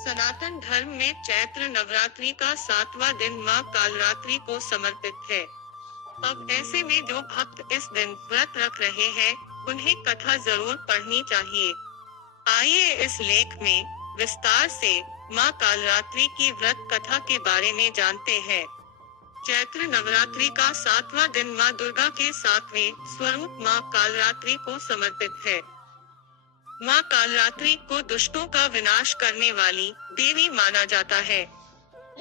सनातन धर्म में चैत्र नवरात्रि का 7वां दिन मां कालरात्रि को समर्पित है। अब ऐसे में जो भक्त इस दिन व्रत रख रहे हैं, उन्हें कथा जरूर पढ़नी चाहिए। आइए इस लेख में विस्तार से मां कालरात्रि की व्रत कथा के बारे में जानते हैं। चैत्र नवरात्रि का 7वां दिन मां दुर्गा के 7वें स्वरूप मां कालरात्रि को समर्पित है। मां कालरात्रि को दुष्टों का विनाश करने वाली देवी माना जाता है।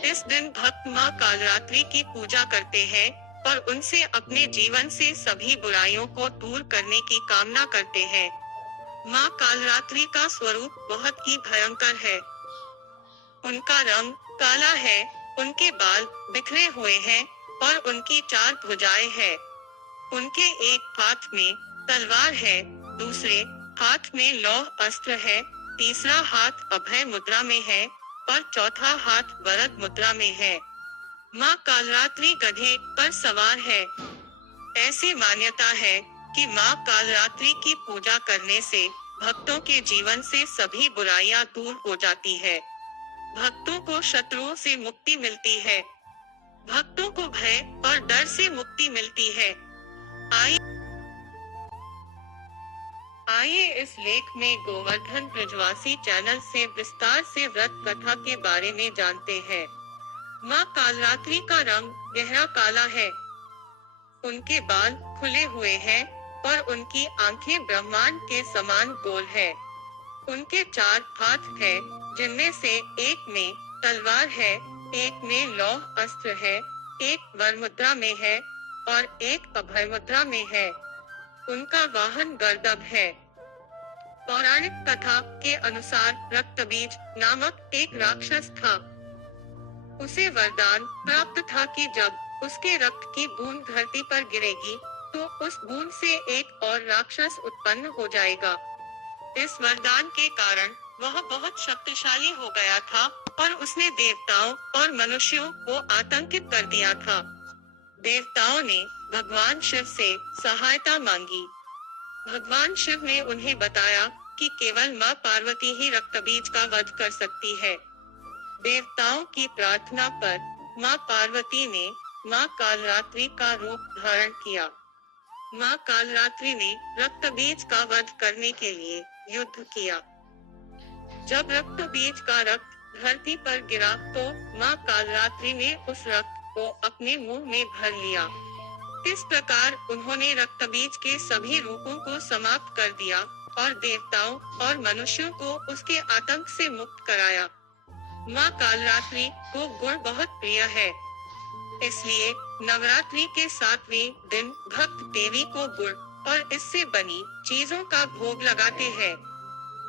इस दिन भक्त मां कालरात्रि की पूजा करते हैं और उनसे अपने जीवन से सभी बुराइयों को दूर करने की कामना करते हैं। मां कालरात्रि का स्वरूप बहुत ही भयंकर है। उनका रंग काला है, उनके बाल बिखरे हुए हैं और उनकी 4 भुजाएं हैं। उनके एक हाथ में तलवार है, दूसरे हाथ में लौह अस्त्र है, तीसरा हाथ अभय मुद्रा में है और चौथा हाथ वरद मुद्रा में है। मां कालरात्रि गधे पर सवार है। ऐसी मान्यता है कि मां कालरात्रि की पूजा करने से भक्तों के जीवन से सभी बुराइयां दूर हो जाती है। भक्तों को शत्रुओं से मुक्ति मिलती है। भक्तों को भय और डर से मुक्ति मिलती है। आइए इस लेख में गोवर्धन ब्रजवासी चैनल से विस्तार से व्रत कथा के बारे में जानते हैं। मां कालरात्रि का रंग गहरा काला है। उनके बाल खुले हुए हैं और उनकी आंखें ब्रह्मांड के समान गोल है। उनके 4 हाथ हैं, जिनमें से एक में तलवार है, एक में लौह अस्त्र है, एक वर मुद्रा में है और एक अभय मुद्रा में है। उनका वाहन गर्दभ है। पौराणिक कथा के अनुसार रक्तबीज नामक एक राक्षस था। उसे वरदान प्राप्त था कि जब उसके रक्त की बूंद धरती पर गिरेगी, तो उस बूंद से एक और राक्षस उत्पन्न हो जाएगा। इस वरदान के कारण वह बहुत शक्तिशाली हो गया था और उसने देवताओं और मनुष्यों को आतंकित कर दिया था। देवताओं ने भगवान शिव से सहायता मांगी। भगवान शिव ने उन्हें बताया कि केवल मां पार्वती ही रक्तबीज का वध कर सकती है। देवताओं की प्रार्थना पर मां पार्वती ने मां कालरात्रि का रूप धारण किया। मां कालरात्रि ने रक्तबीज का वध करने के लिए युद्ध किया। जब रक्तबीज का रक्त धरती पर गिरा, तो मां कालरात्रि ने उस रक्त को अपने मुंह में भर लिया। इस प्रकार उन्होंने रक्तबीज के सभी रूपों को समाप्त कर दिया और देवताओं और मनुष्यों को उसके आतंक से मुक्त कराया। मां कालरात्रि को गुड़ बहुत प्रिय है, इसलिए नवरात्रि के 7वें दिन भक्त देवी को गुड़ और इससे बनी चीजों का भोग लगाते हैं।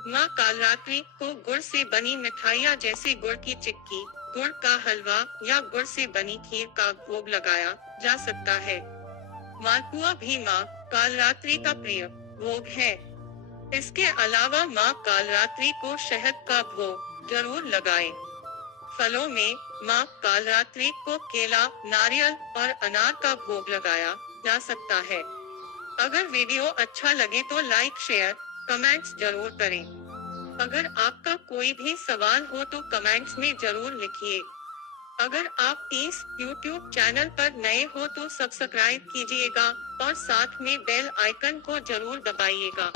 मां कालरात्रि को गुड़ से बनी मिठाइयाँ जैसे गुड़ की चिक्की, गुड़ का हलवा या गुड़ से बनी खीर का भोग लगाया जा सकता है। मालपुआ भी मां कालरात्रि का प्रिय भोग है। इसके अलावा मां कालरात्रि को शहद का भोग जरूर लगाएं। फलों में मां कालरात्रि को केला, नारियल और अनार का भोग लगाया जा सकता है। अगर वीडियो अच्छा लगे तो लाइक, शेयर, कमेंट्स जरूर करें। अगर आपका कोई भी सवाल हो तो कमेंट्स में जरूर लिखिए। अगर आप इस YouTube चैनल पर नए हो तो सब्सक्राइब कीजिएगा और साथ में बेल आइकन को जरूर दबाइएगा।